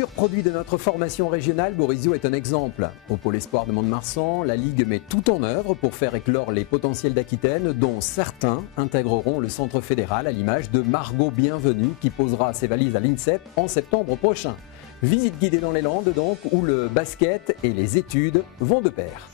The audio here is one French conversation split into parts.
Pur produit de notre formation régionale, Borisio est un exemple. Au Pôle Espoir de Mont-de-Marsan, la Ligue met tout en œuvre pour faire éclore les potentiels d'Aquitaine, dont certains intégreront le centre fédéral à l'image de Margot Bienvenue qui posera ses valises à l'INSEP en septembre prochain. Visite guidée dans les Landes donc, où le basket et les études vont de pair.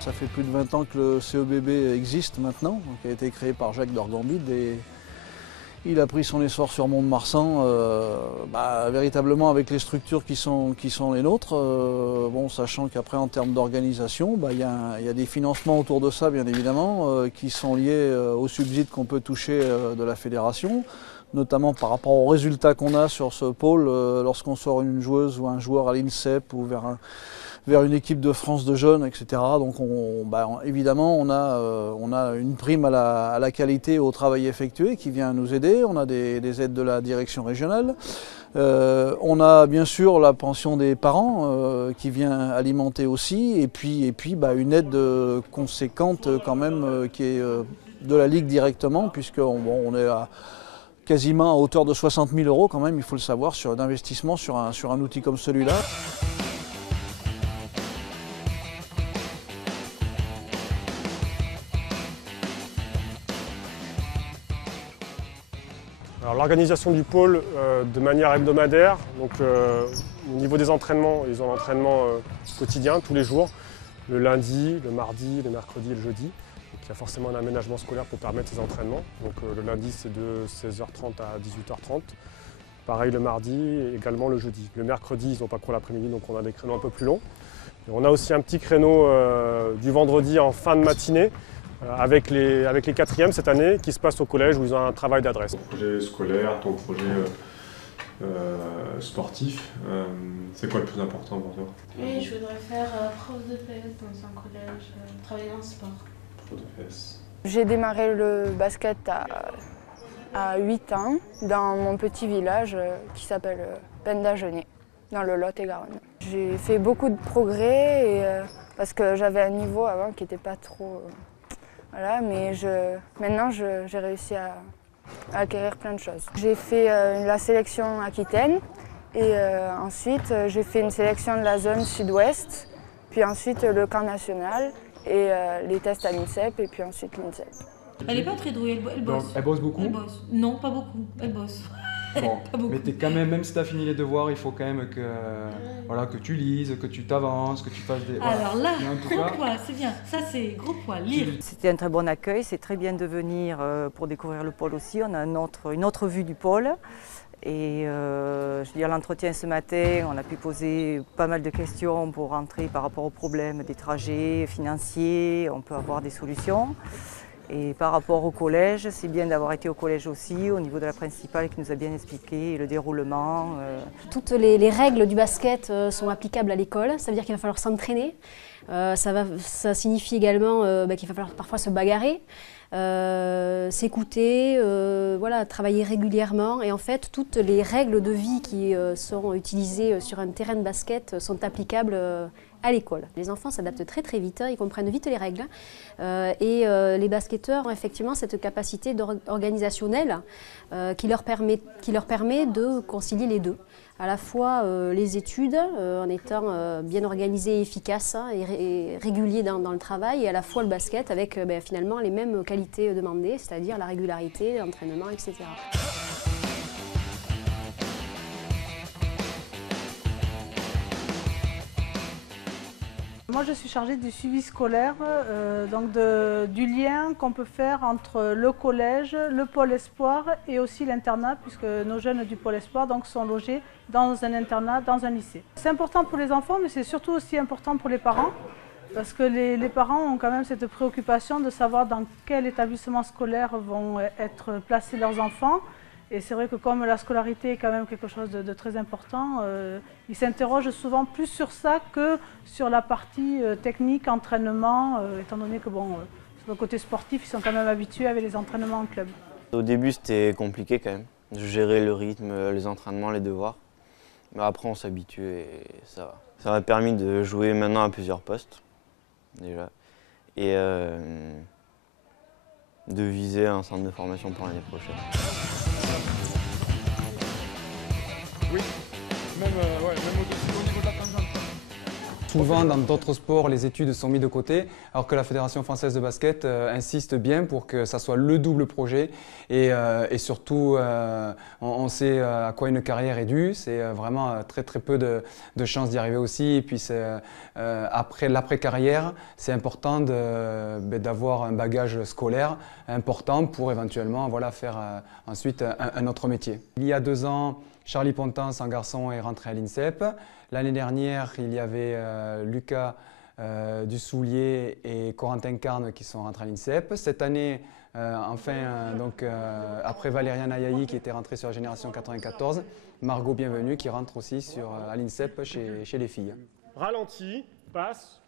Ça fait plus de 20 ans que le CEBB existe maintenant, qui a été créé par Jacques d'Orgambide et il a pris son essor sur Mont-de-Marsan véritablement avec les structures qui sont les nôtres, sachant qu'après en termes d'organisation, il y a des financements autour de ça bien évidemment qui sont liés aux subsides qu'on peut toucher de la fédération, notamment par rapport aux résultats qu'on a sur ce pôle lorsqu'on sort une joueuse ou un joueur à l'INSEP ou vers une équipe de France de jeunes, etc. Donc évidemment, on a une prime à la qualité et au travail effectué qui vient nous aider. On a des aides de la direction régionale. On a bien sûr la pension des parents qui vient alimenter aussi. Et puis une aide conséquente quand même qui est de la Ligue directement, puisqu'on est quasiment à hauteur de 60 000 € quand même, il faut le savoir, d'investissement sur un outil comme celui-là. L'organisation du pôle de manière hebdomadaire, donc au niveau des entraînements, ils ont l'entraînement quotidien tous les jours, le lundi, le mardi, le mercredi et le jeudi. Donc, il y a forcément un aménagement scolaire pour permettre ces entraînements. Donc le lundi c'est de 16h30 à 18h30. Pareil le mardi et également le jeudi. Le mercredi ils n'ont pas cours l'après-midi donc on a des créneaux un peu plus longs. Et on a aussi un petit créneau du vendredi en fin de matinée. Avec les quatrièmes cette année qui se passent au collège où ils ont un travail d'adresse. Ton projet scolaire, ton projet sportif, c'est quoi le plus important pour toi? Oui, je voudrais faire prof de PS dans un collège, travailler dans le sport. Prof de PS. J'ai démarré le basket à 8 ans dans mon petit village qui s'appelle Pendagenet, dans le Lot-et-Garonne. J'ai fait beaucoup de progrès parce que j'avais un niveau avant qui n'était pas trop... Voilà, mais maintenant j'ai réussi à acquérir plein de choses. J'ai fait la sélection Aquitaine et ensuite j'ai fait une sélection de la zone sud-ouest, puis ensuite le camp national et les tests à l'INSEP et puis ensuite l'INSEP. Elle n'est pas très douée, elle bosse. Donc, elle bosse beaucoup? Elle bosse. Non, pas beaucoup, elle bosse. Bon, mais t'es quand même si tu as fini les devoirs, il faut quand même que tu lises, que tu t'avances, que tu fasses des... Alors là, gros poids, c'est bien. Ça, c'est gros poids, lire. C'était un très bon accueil, c'est très bien de venir pour découvrir le pôle aussi. On a une autre vue du pôle. Et à l'entretien ce matin, on a pu poser pas mal de questions pour rentrer par rapport aux problèmes des trajets financiers. On peut avoir des solutions. Et par rapport au collège, c'est bien d'avoir été au collège aussi, au niveau de la principale qui nous a bien expliqué le déroulement. Toutes les règles du basket sont applicables à l'école, ça veut dire qu'il va falloir s'entraîner. Ça signifie également qu'il va falloir parfois se bagarrer, s'écouter, travailler régulièrement. Et en fait, toutes les règles de vie qui sont utilisées sur un terrain de basket sont applicables à l'école. Les enfants s'adaptent très très vite, ils comprennent vite les règles et les basketteurs ont effectivement cette capacité organisationnelle qui leur permet de concilier les deux. À la fois les études en étant bien organisés et efficaces et réguliers dans le travail et à la fois le basket avec finalement les mêmes qualités demandées, c'est-à-dire la régularité, l'entraînement, etc. Moi, je suis chargée du suivi scolaire, du lien qu'on peut faire entre le collège, le pôle espoir et aussi l'internat, puisque nos jeunes du pôle espoir sont logés dans un internat, dans un lycée. C'est important pour les enfants, mais c'est surtout aussi important pour les parents, parce que les parents ont quand même cette préoccupation de savoir dans quel établissement scolaire vont être placés leurs enfants. Et c'est vrai que comme la scolarité est quand même quelque chose de très important, ils s'interrogent souvent plus sur ça que sur la partie technique, entraînement, étant donné que sur le côté sportif, ils sont quand même habitués avec les entraînements en club. Au début c'était compliqué quand même, Je gérais le rythme, les entraînements, les devoirs. Mais après, on s'habitue et ça va. Ça m'a permis de jouer maintenant à plusieurs postes, déjà. Et de viser un centre de formation pour l'année prochaine. Oui, même au niveau de la tangente. Souvent, dans d'autres sports, les études sont mises de côté, alors que la Fédération française de basket insiste bien pour que ça soit le double projet. Et surtout, on sait à quoi une carrière est due. C'est vraiment très peu de chances d'y arriver aussi. Et puis, après l'après-carrière, c'est important d'avoir un bagage scolaire important pour éventuellement faire ensuite un autre métier. Il y a 2 ans, Charlie Pontance, en garçon, est rentré à l'INSEP. L'année dernière, il y avait Lucas Dussoulier et Corentin Carne qui sont rentrés à l'INSEP. Cette année, après Valériane Ayayi qui était rentrée sur la génération 94, Margot Bienvenue qui rentre aussi à l'INSEP chez les filles. Ralenti, passe.